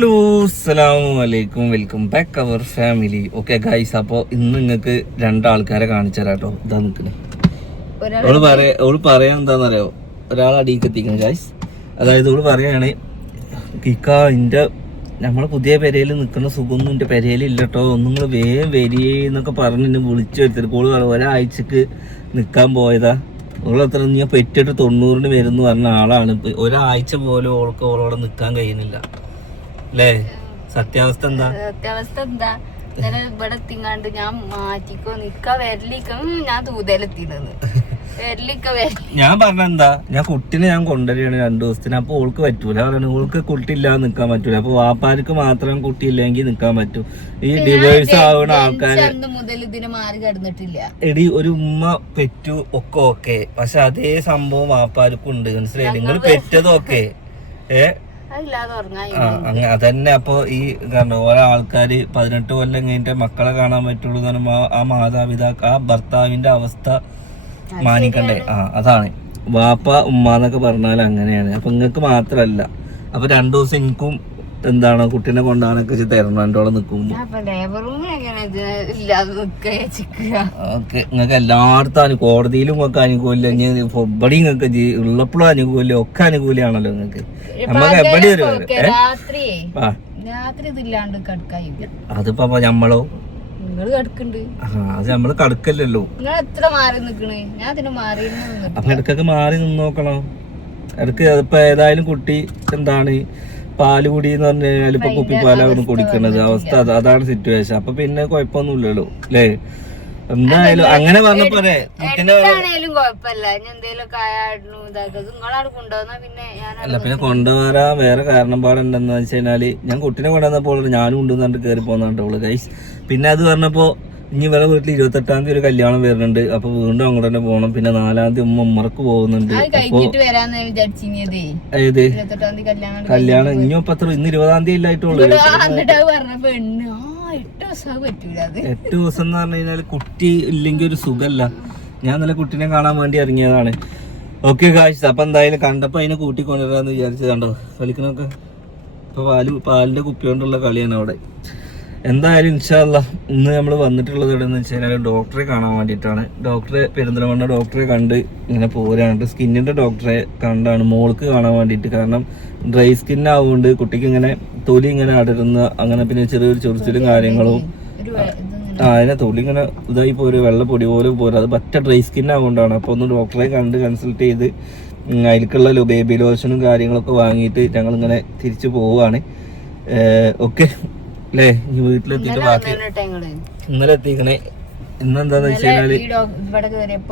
Hello അസ്സലാമലൈക്കും welcome back our family okay guys അപ്പോൾ ഇന്ന് നിങ്ങൾക്ക് രണ്ടാൾക്കാരെ കാണിച്ചു തരാം കേട്ടോ. ഇതാ നിൽക്കണേ. അവൾ പറയാ അവൾ പറയാൻ എന്താണെന്നറിയോ? ഒരാൾ എത്തിക്കുന്നത് ഗൈസ് അതായത് അവൾ പറയാണ് കിക്ക എന്റെ നമ്മളെ പുതിയ പെരയിൽ നിൽക്കുന്ന സുഖമൊന്നും എന്റെ പെരയിൽ ഇല്ല കേട്ടോ ഒന്നും നിങ്ങൾ വേഗം വരികേ എന്നൊക്കെ പറഞ്ഞ് എന്നെ വിളിച്ചു വരുത്തിട്ട് ഓൾ പറ ഒരാഴ്ചക്ക് നിൽക്കാൻ പോയതാ. ഓളത്ര ഞാൻ പെറ്റിട്ട് തൊണ്ണൂറിന് വരുന്നു പറഞ്ഞ ആളാണ്. ഒരാഴ്ച പോലും ഓൾക്ക് ഓളോടെ നിൽക്കാൻ കഴിയുന്നില്ല. അല്ലേ സത്യാവസ്ഥ എന്താ? സത്യാവസ്ഥ എന്താ? ഇന്നലെ ഇവിടെ എത്തിങ്ങാണ്ട് ഞാൻ മാറ്റിക്കോ നിക്ക വരലിക്ക. ഞാൻ തൂതലെത്തിന്ന് വരലിക്ക വരലി ഞാൻ പറഞ്ഞെന്താ ഞാൻ കുട്ടിനെ ഞാൻ കൊണ്ടുവരികയാണ് രണ്ടു ദിവസത്തിന്. അപ്പൊ ഓൾക്ക് പറ്റൂല. പറഞ്ഞു ഓൾക്ക് കുട്ടി ഇല്ലാതെ നിക്കാൻ പറ്റൂല. അപ്പൊ വാപ്പാർക്ക് മാത്രം കുട്ടി ഇല്ലെങ്കിൽ നിക്കാൻ പറ്റൂ. ഈ ഡിവോഴ്സ് ആവുന്ന ആൾക്കാര് മുതൽ ഇതിന് മാറി കിടന്നിട്ടില്ല. എടി ഒരു ഉമ്മ പെറ്റു ഒക്കെ ഓക്കെ. പക്ഷെ അതേ സംഭവം വാപ്പാർക്കും ഉണ്ട് മനസ്സിലായി നിങ്ങൾ പെറ്റതൊക്കെ ഒക്കെ. അതന്നെ. അപ്പൊ ഈ കാരണം ഓരോ ആൾക്കാര് പതിനെട്ട് കൊല്ലം കഴിഞ്ഞിട്ട് മക്കളെ കാണാൻ പറ്റുള്ളൂ ആ മാതാപിതാക്ക ആ ഭർത്താവിന്റെ അവസ്ഥ മാനിക്കണ്ടേ? ആ അതാണ്. വാപ്പ ഉമ്മ എന്നൊക്കെ പറഞ്ഞാൽ അങ്ങനെയാണ്. അപ്പൊ നിങ്ങൾക്ക് മാത്രല്ല. അപ്പൊ രണ്ടു ദിവസം എനിക്കും എന്താണ് കുട്ടീനെ കൊണ്ടാനൊക്കെ വെച്ച് തരണം. എന്റെ അവിടെ ഓക്കെ നിങ്ങൾക്ക് എല്ലായിടത്തും അനു കോടതിയിലും ഒക്കെ അനുകൂല്യം. ഇനി ഇവിടെ നിങ്ങൾക്ക് ഉള്ളപ്പോഴും അനുകൂല്യം ഒക്കെ അനുകൂലമാണല്ലോ നിങ്ങൾക്ക് നമുക്ക് എവിടെ ഒരു അതിപ്പോ ഞമ്മളോ? അത് നമ്മൾ കടക്കല്ലോ അപ്പൊ ഇടക്കൊക്കെ മാറി നിന്ന് നോക്കണം. ഇടയ്ക്ക് ഇപ്പൊ ഏതായാലും കുട്ടി എന്താണ്? പാൽ കുടി എന്ന് പറഞ്ഞു കഴിഞ്ഞാൽ ഇപ്പൊ കുപ്പിപ്പാലാണ് കുടിക്കുന്നത് അവസ്ഥ അതാണ് സിറ്റുവേഷൻ അപ്പൊ പിന്നെ കുഴപ്പമൊന്നുമില്ലല്ലോ അല്ലേ എന്തായാലും അങ്ങനെ പറഞ്ഞപ്പോ അല്ല പിന്നെ കൊണ്ടുവരാ വേറെ കാരണം പാടുണ്ടെന്ന് വെച്ച് കഴിഞ്ഞാൽ ഞാൻ കുട്ടീനെ കൊണ്ടുവന്നപ്പോൾ ഞാനും ഉണ്ടെന്ന് പറഞ്ഞിട്ട് കയറി പോന്നിട്ട് അവൾ ഗൈസ് പിന്നെ അത് പറഞ്ഞപ്പോ ഇനി ഇവരെ വീട്ടിൽ ഇരുപത്തെട്ടാം തീയതി ഒരു കല്യാണം വരുന്നുണ്ട്. അപ്പൊ വീണ്ടും അങ്ങോട്ട് തന്നെ പോകണം പിന്നെ നാലാം തീയതി ഉമ്മ ഉമ്മറക്ക് പോകുന്നുണ്ട്. ഏത്? കല്യാണം ഇനിയും ഇപ്പൊ എത്ര? ഇന്ന് ഇരുപതാം തീയതി ആ എട്ട് ദിവസം എന്ന് പറഞ്ഞു കഴിഞ്ഞാൽ കുട്ടി ഇല്ലെങ്കിൽ ഒരു സുഖല്ല. ഞാൻ നല്ല കുട്ടീനെ കാണാൻ വേണ്ടി ഇറങ്ങിയതാണ്. ഓക്കെ കാശ് അപ്പൊ എന്തായാലും കണ്ടപ്പോ അതിനെ കൂട്ടിക്കൊണ്ടുവരാന്ന് വിചാരിച്ചു കണ്ടോ? കളിക്കണൊക്കെ ഇപ്പൊ പാൽ പാലിന്റെ കുപ്പി കൊണ്ടുള്ള കളിയാണ് അവിടെ. എന്തായാലും ഇൻഷാല്ല ഇന്ന് നമ്മൾ വന്നിട്ടുള്ളത് എവിടെയെന്ന് വെച്ച് കഴിഞ്ഞാൽ ഡോക്ടറെ കാണാൻ വേണ്ടിയിട്ടാണ്. ഡോക്ടറെ പെരിന്തൽമണ്ണ ഡോക്ടറെ കണ്ട് ഇങ്ങനെ പോരാണ് സ്കിന്നിന്റെ ഡോക്ടറെ കണ്ടാണ് മോൾക്ക് കാണാൻ വേണ്ടിയിട്ട്. കാരണം ഡ്രൈ സ്കിൻ ആവുകൊണ്ട് കുട്ടിക്ക് ഇങ്ങനെ തൊലി ഇങ്ങനെ അടരുന്ന അങ്ങനെ പിന്നെ ചെറിയൊരു ചൊറിച്ചിലും കാര്യങ്ങളും ആ അതിനെ തൊലി ഇങ്ങനെ ഇതായി പോരും വെള്ളപ്പൊടി പോലും പോരും. അത് പറ്റ ഡ്രൈ സ്കിൻ ആവുകൊണ്ടാണ്. അപ്പോൾ ഒന്ന് ഡോക്ടറെ കണ്ട് കൺസൾട്ട് ചെയ്ത് അതിലേക്കുള്ള ബേബി ലോഷനും കാര്യങ്ങളൊക്കെ വാങ്ങിയിട്ട് ഞങ്ങളിങ്ങനെ തിരിച്ചു പോവുകയാണ് ഓക്കെ. അല്ലേ ഈ വീട്ടിലെത്തിയിട്ട് ബാക്കി. ഇന്നലെ എത്തിക്കണേ. ഇന്നെന്താന്ന്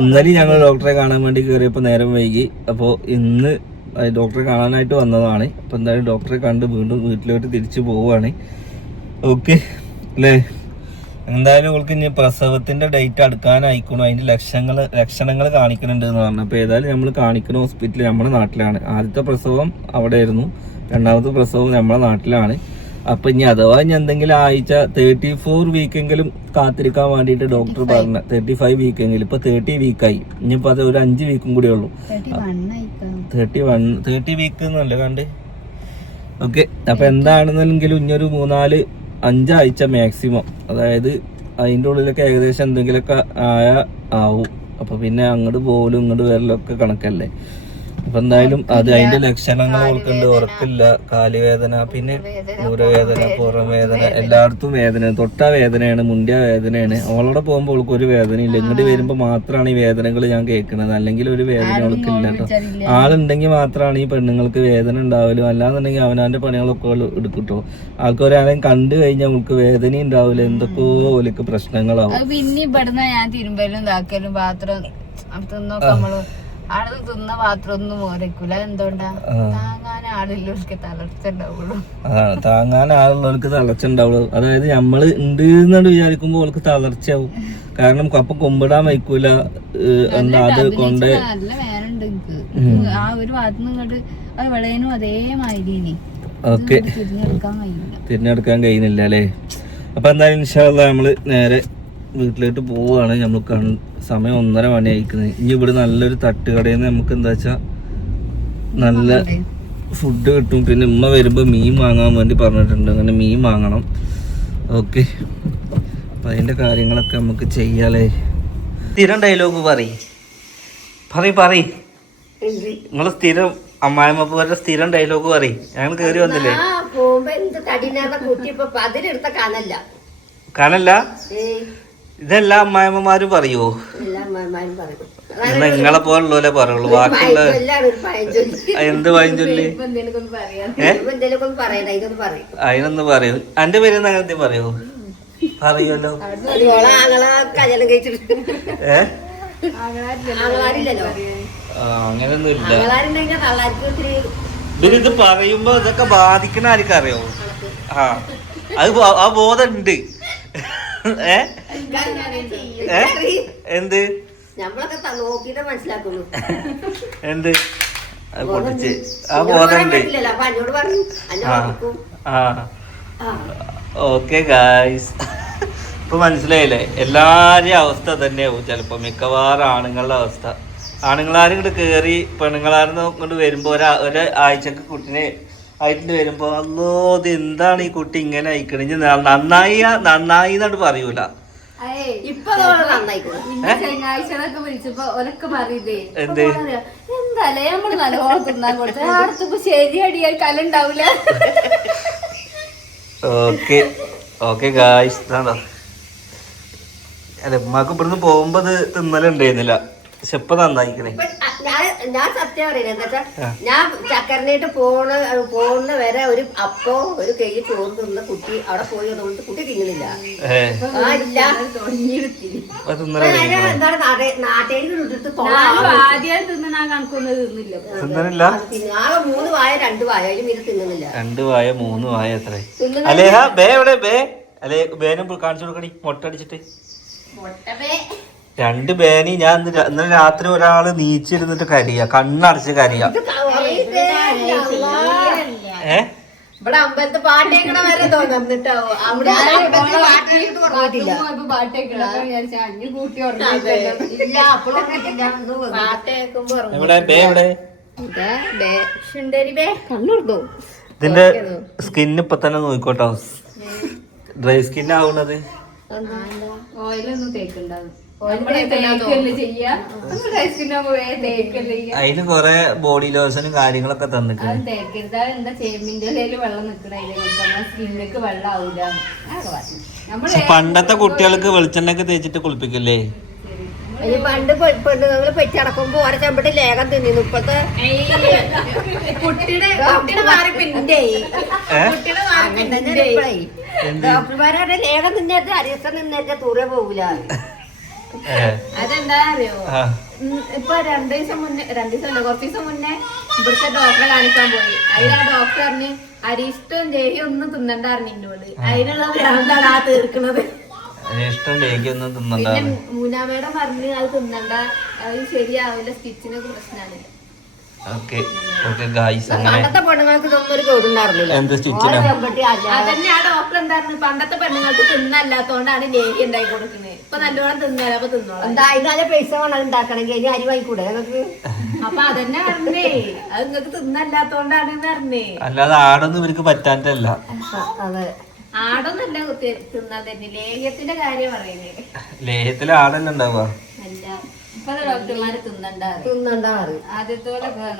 ഇന്നലെ ഞങ്ങൾ ഡോക്ടറെ കാണാൻ വേണ്ടി കയറിയപ്പോ നേരം വൈകി. അപ്പോൾ ഇന്ന് ഡോക്ടറെ കാണാനായിട്ട് വന്നതാണ്. അപ്പൊ എന്തായാലും ഡോക്ടറെ കണ്ട് വീണ്ടും വീട്ടിലോട്ട് തിരിച്ചു പോവാണ്. ഓക്കെ. അല്ലേ എന്തായാലും അവൾക്ക് ഇനി പ്രസവത്തിന്റെ ഡേറ്റ് അടുക്കാനായിക്കണു. അതിന്റെ ലക്ഷങ്ങൾ ലക്ഷണങ്ങൾ കാണിക്കുന്നുണ്ട് എന്ന് പറഞ്ഞു. അപ്പൊ ഏതായാലും നമ്മൾ കാണിക്കുന്ന ഹോസ്പിറ്റൽ നമ്മുടെ നാട്ടിലാണ്. ആദ്യത്തെ പ്രസവം അവിടെ ആയിരുന്നു രണ്ടാമത്തെ പ്രസവം നമ്മുടെ നാട്ടിലാണ്. അപ്പൊ ഇനി അഥവാ ഇനി എന്തെങ്കിലും ആഴ്ച തേർട്ടി ഫോർ വീക്കെങ്കിലും കാത്തിരിക്കാൻ വേണ്ടിയിട്ട് ഡോക്ടർ പറഞ്ഞ. തേർട്ടി ഫൈവ് വീക്കെങ്കിലും ഇപ്പൊ തേർട്ടി വീക്കായി ഇനിയിപ്പോ അത് ഒരു അഞ്ച് വീക്കും കൂടെ ഉള്ളൂ. തേർട്ടി വൺ തേർട്ടി വീക്ക് എന്നല്ലേ കണ്ട്? ഓക്കെ അപ്പൊ എന്താണെന്നെങ്കിലും ഇനിയൊരു മൂന്നാൽ അഞ്ചാഴ്ച മാക്സിമം അതായത് അതിന്റെ ഉള്ളിലൊക്കെ ഏകദേശം എന്തെങ്കിലുമൊക്കെ ആയ ആവും. അപ്പൊ പിന്നെ അങ്ങോട്ട് പോകലും ഇങ്ങോട്ട് വരലൊക്കെ കണക്കല്ലേ? അപ്പൊ എന്തായാലും അത് അതിന്റെ ലക്ഷണങ്ങൾ ഓർക്കുന്നുണ്ട്. ഉറക്കില്ല കാലുവേദന പിന്നെ ഊരവേദന പുറം വേദന എല്ലായിടത്തും വേദന. തൊട്ട വേദനയാണ് മുണ്ടിയ വേദനയാണ്. അവളോടെ പോകുമ്പോൾ അവൾക്ക് ഒരു വേദന ഇല്ല ഇങ്ങോട്ട് വരുമ്പോൾ മാത്രമാണ് ഈ വേദനകൾ ഞാൻ കേൾക്കുന്നത്. അല്ലെങ്കിൽ ഒരു വേദന അവൾക്ക് ഇല്ല കേട്ടോ ആളുണ്ടെങ്കിൽ മാത്രമാണ് ഈ പെണ്ണുങ്ങൾക്ക് വേദന ഉണ്ടാവലും. അല്ലാന്നുണ്ടെങ്കിൽ അവനവന്റെ പണികളൊക്കെ എടുക്കട്ടോ. ആൾക്ക് ആരെയും കണ്ടു കഴിഞ്ഞാൽ അവൾക്ക് വേദന ഉണ്ടാവില്ല എന്തൊക്കെയോ ഓലക്ക് പ്രശ്നങ്ങളാവും. പിന്നെ ഇവിടുന്ന് ഞാൻ തിരുമ്പലും ഇതാക്കലും പാത്രം തിന്നൊക്കെ നമ്മൾ ആടെ തിന്ന പാത്രം ഒന്നും മോരക്കൂല എന്തുകൊണ്ടാ താങ്ങാൻ ആളുള്ളവർക്ക് തളർച്ച ഉണ്ടാവുള്ളു അതാണ് താങ്ങാൻ ആളുള്ളവർക്ക് തളർച്ചുണ്ടാവുള്ളൂ അതായത് നമ്മൾ ഉണ്ട് എന്നാണ് വിചാരിക്കുമ്പോ അവൾക്ക് തളർച്ചയാവും. കാരണം കപ്പ കൊമ്പിടാൻ വയ്ക്കൂല. എന്താ അത് കൊണ്ട് നല്ല വേനുണ്ട് എനിക്ക് ആ ഒരു ഭാഗത്ത് ഇങ്ങോട്ട് അത് വിളയനും അതേമാതിരി ഓക്കെ. തിരിഞ്ഞെടുക്കാൻ കഴിയില്ല. തിരഞ്ഞെടുക്കാൻ കഴിയുന്നില്ല അല്ലേ? അപ്പൊ എന്തായാലും ഇൻഷാല്ല നമ്മൾ നേരെ വീട്ടിലോട്ട് പോവുകയാണ്. നമ്മൾ കൺ സമയം ഒന്നര മണി അയക്കുന്നത് ഇനി ഇവിടെ നല്ലൊരു തട്ടുകടയിൽ നിന്ന് നമുക്ക് എന്താ വെച്ചാൽ നല്ല ഫുഡ് കിട്ടും. പിന്നെ ഉമ്മ വരുമ്പോൾ മീൻ വാങ്ങാൻ വേണ്ടി പറഞ്ഞിട്ടുണ്ട്. അങ്ങനെ മീൻ വാങ്ങണം. ഓക്കെ. അപ്പം അതിന്റെ കാര്യങ്ങളൊക്കെ നമുക്ക് ചെയ്യാലേ. സ്ഥിരം ഡയലോഗ് പറയും. പറയ് പറയ്. നിങ്ങൾ സ്ഥിരം അമ്മായിമ്മ സ്ഥിരം ഡയലോഗ് പറയും. ഞങ്ങൾ കയറി വന്നില്ലേ? ആ എന്ത് ഇതെല്ലാ അമ്മായിമ്മമാരും പറയും? നിങ്ങളെ പോലുള്ളവരെ പറയുള്ളൂ. ബാക്കിയുള്ള എന്ത് പറയും. അതിനൊന്ന് പറയൂ. എന്റെ പേര് അങ്ങനത്തെ പറയൂ? പറയുമല്ലോ ഏ? അങ്ങനൊന്നും ഇല്ല ഇത് പറയുമ്പോ ഇതൊക്കെ ബാധിക്കണ ആർക്കറിയോ? ആ അത് ആ ബോധം ഉണ്ട് ഏ? എന്ത്? നമ്മളൊക്കെ ത- നോക്കിയിട്ട് എന്ത്? അത് പൊട്ടിച്ച്. ആ ബോധമുണ്ട് ആ. Okay guys. ഇപ്പൊ മനസ്സിലായില്ലേ? എല്ലാരെയും അവസ്ഥ തന്നെയാവും. ചിലപ്പോ മിക്കവാറും ആണുങ്ങളുടെ അവസ്ഥ. ആണുങ്ങളാരും ഇങ്ങോട്ട് കേറി പെണ്ണുങ്ങളാരും കൊണ്ട് വരുമ്പോ ഒരാഴ്ചക്ക് ഒരു കുട്ടിനെ ആയിട്ട് വരുമ്പോൾ അല്ലോ ഇത് എന്താണ് ഈ കുട്ടി ഇങ്ങനെ അയക്കണ ഇനി നന്നായി നന്നായി എന്നാണ് പറയൂല. ഇപ്പൊ അതോടെ നന്നായിക്കോളും ഇന്ന് ശനിയാഴ്ചകളൊക്കെ വിളിച്ചപ്പോ ഒലക്കെ പറയതേ എന്ത്? എന്താല്ലേ നമ്മൾ നല്ലോണം തിന്നാൻ കൊടുത്തത് അടുത്തപ്പോ ശരിയടിയാൽ കല ഉണ്ടാവൂല ഓക്കെ. ഓക്കെ ഗായ്സ് ഇതാണോ? അല്ല ഉമ്മാക്ക് ഇവിടുന്ന് പോകുമ്പോ ഇത് തിന്നലുണ്ടായിരുന്നില്ല. പക്ഷെ ഇപ്പൊ നന്നായിക്കണേ. ഞാൻ സത്യം പറയുന്നത് എന്താ വെച്ചാ ഞാൻ ചക്കരനായിട്ട് പോണ പോകുന്ന വരെ ഒരു അപ്പോ ഒരു കൈ ചോറ് തിന്ന കുട്ടി അവിടെ പോയി അതുകൊണ്ട് കുട്ടി തിന്നുന്നില്ല. ആ ഇല്ല. എന്താണ് തിന്നില്ല. പിന്നെ ആകെ മൂന്ന് വായ രണ്ട് വായ. മീൻ തിന്നുന്നില്ല. രണ്ട് വായ മൂന്ന് വായ എത്ര അലേഹ ബേ എവിടെ? ബേ. അല്ലെ ബേനും കാണിച്ചു കൊടുക്കണി മുട്ട അടിച്ചിട്ട്. മുട്ടവേ രണ്ട് ബേനി ഞാൻ ഇന്ന് ഇന്നലെ രാത്രി ഒരാൾ നീച്ചിരുന്നിട്ട് കരിയ കണ്ണടച്ച് കരിയ. ഏ? ഇവിടെ അമ്പലത്തെ വരെ തോന്നിട്ടാവോ അവിടെ ഇതിന്റെ സ്കിൻ ഇപ്പൊ തന്നെ നോക്കോട്ടോ ഡ്രൈ സ്കിൻ ആവുന്നത് ഓയിലൊന്നും തേക്കുണ്ടാവും നമ്മൾ തേക്കല്ലേ ചെയ്യാ? നമ്മൾ തേക്കല്ലേ ചെയ്യാ? അതിന് കൊറേ ബോഡി ലോഷനും കാര്യങ്ങളൊക്കെ തന്നിട്ടുണ്ട് തേക്കരുത്. എന്താ ചേമ്പിന്റെ വെള്ളം സ്കിന്നിക്ക് ആവൂല. പണ്ടത്തെ കുട്ടികൾക്ക് വെളിച്ചെണ്ണയൊക്കെ തേച്ചിട്ട് കുളിപ്പിക്കില്ലേ? പണ്ട് പെണ്ണുങ്ങൾ പെറ്റടക്കുമ്പോ ഓരോ ചെമ്പട്ടി ലേഖം തിന്നിന്നു ഇപ്പത്തെ കുട്ടിയുടെ കുട്ടിയുടെ മാറി പിന്നെ മാറി പിന്നെ ഡോക്ടർമാരുടെ ലേഖം തിന്നേറ്റ് അരിസം നിന്നേറ്റ് ദൂരെ പോകൂല ഏ. അതെന്താ അറിയോ ഇപ്പൊ രണ്ടു ദിവസം മുന്നേ രണ്ടു ദിവസം അല്ല കുറച്ച് ദിവസം മുന്നേ ഇവിടുത്തെ ഡോക്ടറെ കാണിക്കാൻ പോയി. അതിൽ ആ ഡോക്ടർ പറഞ്ഞ് അരിഷ്ടവും ലേഹ്യം ഒന്നും തിന്നണ്ട അറിഞ്ഞിന്നോട് അതിനുള്ള ഭ്രാന്താണ് ആ തീർക്കണത്. ഇഷ്ടം ലേക്കൊന്നും പിന്നെ തിന്നണ്ടാണ് മൂന്നാമേടെ പറഞ്ഞ് അത് തിന്നണ്ട അത് ശരിയാവില്ല സ്റ്റിച്ചിനൊക്കെ പ്രശ്നമാണ് ഓക്കെ. ഓക്കെ ഗായ്സ് അങ്ങനെ. പണ്ടത്തെ പെണ്ണുങ്ങൾക്ക് ഇതൊന്നും ഒരു കേടുണ്ടായിരുന്നില്ല. എന്ത് ഓരോ സ്റ്റിച്ചിനാ ചെമ്പട്ടി അതന്നെ ആ ഡോക്ടർ എന്തായിരുന്നു? പണ്ടത്തെ പെണ്ണുങ്ങൾക്ക് തിന്നല്ലാത്തോണ്ടാണ് ലേഹ്യം ഉണ്ടായി കൊടുക്കുന്നത്. ഇപ്പൊ നല്ലോണം തിന്നാലോ അപ്പൊ തിന്നോളാം. എന്താ അതിനാലെ പൈസ വേണം ഉണ്ടാക്കണമെങ്കിൽ? ഇനി അരി വാങ്ങിക്കൂടെ നിങ്ങൾക്ക്? അപ്പൊ അതന്നെ പറഞ്ഞേ. അത് നിങ്ങക്ക് തിന്നല്ലാത്തോണ്ടാണ് പറഞ്ഞേ. അല്ലാതെ ആടൊന്നും ഇവർക്ക് പറ്റാത്തല്ല അതെ. ആടൊന്നല്ല കുത്തി തിന്നാൻ തന്നെ ലേഹ്യത്തിന്റെ കാര്യം പറയുന്നേ. ലേഹ്യത്തിലെ ആടല്ല ഉണ്ടാവുക? അല്ല.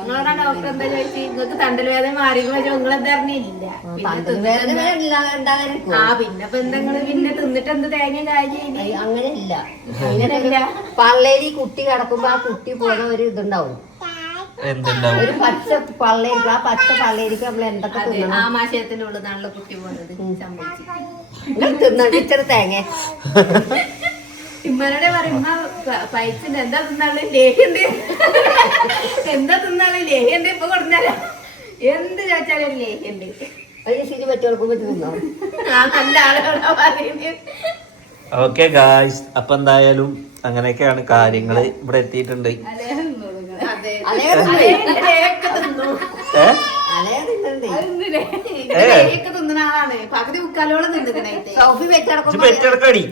നിങ്ങളോടാ ഡോക്ടർ എന്താ ചോദിച്ചു നിങ്ങൾക്ക് മാറിയെന്ന് വെച്ചാൽ നിങ്ങൾ ആ പിന്നെ ഇപ്പൊ എന്തെങ്കിലും പിന്നെ തിന്നിട്ട് എന്ത് തേങ്ങ കാര്യം അങ്ങനെ ഇല്ല അങ്ങനെയല്ല. പള്ളേരി കുട്ടി കിടക്കുമ്പോ ആ കുട്ടി പോലെ ഒരു ഇതുണ്ടാവും. എന്തുണ്ടാവും? ഒരു പച്ച പള്ളേരി ആ പച്ച പള്ളേരിക്ക് നമ്മൾ എന്തൊക്കെ തിന്നണം? ആ മാശയത്തിന്റെ ഉള്ളിൽ നിന്നാണല്ലോ കുട്ടി പോകുന്നത് നിങ്ങൾ തിന്നണ്ട ഇച്ചിരി തേങ്ങ. ഇമ്മനോടെ പറയുമ്പ പൈസണ്ട് എന്താ തിന്നാൾ ലേഹ്യണ്ട് എന്താ തിന്നാൾ ലേഹ്യണ്ട് ഇപ്പൊ കൊടുത്താലോ എന്ത് ചോദിച്ചാലും ആളുകളാ പറയുന്നത്. ഓക്കെ ഗായ്സ് അപ്പൊ എന്തായാലും അങ്ങനെയൊക്കെയാണ് കാര്യങ്ങൾ ഇവിടെ എത്തിയിട്ടുണ്ട്. അതെ അലേ ലേഹ്യൊക്കെ തിന്നു? ഏ? പെറ്റെടുക്കടി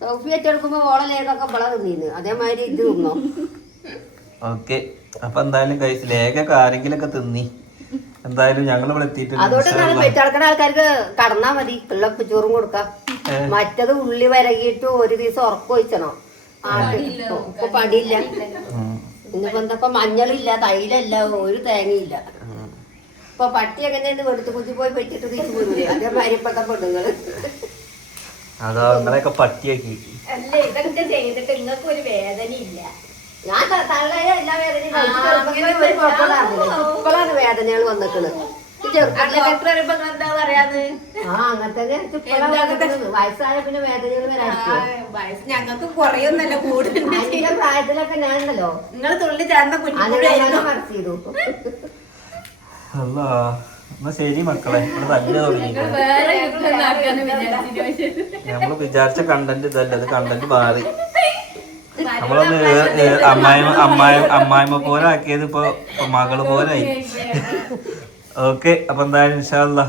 സൗഫി വെച്ചെടുക്കുമ്പോ ഓളെ ലേതൊക്കെ ഇവളെ തിന്നീന്ന്? അതേമാതിരി ഇത് തിന്നോ? ഓക്കെ. അപ്പൊ എന്തായാലും കഴിച്ച് ലേഖൊക്കെ ആരെങ്കിലൊക്കെ തിന്നി. എന്തായാലും ഞങ്ങൾ ഇവിടെ അതുകൊണ്ട് ആൾക്കാർക്ക് കടന്നാ മതി. ഉള്ള ചോറും കൊടുക്കാം. മറ്റത് ഉള്ളി വരകിയിട്ട് ഒരു ദിവസം ഉറക്കം ഒഴിച്ചണം. ഇപ്പൊ പടിയില്ല. ഇന്നിപ്പോ എന്താ മഞ്ഞളില്ല തൈലല്ല ഒരു തേങ്ങയില്ല. ഇപ്പൊ പട്ടി എങ്ങനെയാണ് വെടുത്ത് കുത്തി പോയി വെച്ചിട്ട് തിരിച്ചു പോയി അതേ ഭാര്യപ്പെട്ട പെണ്ണുങ്ങൾ. അതാ നിങ്ങളെയൊക്കെ പട്ടിയാക്കി അല്ല ഇതൊക്കെ ചെയ്തിട്ട് നിങ്ങൾക്ക് ഒരു വേദന ഇല്ല ഞാൻ തള്ളയെ എല്ലാ വേദനയും. ഇപ്പോഴാണ് വേദനകൾ വയസ്സായ പിന്നെ വേദനകൾ ഞങ്ങൾക്ക് കുറയൊന്നല്ല കൂടുതൽ പ്രായത്തിലൊക്കെ ഞാനല്ലോ. നിങ്ങൾ തുള്ളി ചേർന്ന കുഞ്ഞു മനസ്സ് ചെയ്തു. അല്ലാ എന്നാ ശരി മക്കളെ ഇവിടെ നല്ല തുടങ്ങി. നമ്മൾ വിചാരിച്ച കണ്ടന്റ് ഇതല്ല അത് കണ്ടന്റ് മാറി. നമ്മളൊന്ന് അമ്മായി അമ്മായി അമ്മായിമ പോലെ ആക്കിയത് ഇപ്പൊ ഇപ്പൊ മകൾ പോലെ ആയി ഓക്കെ അപ്പൊ എന്തായാലും ഇൻഷാല്ല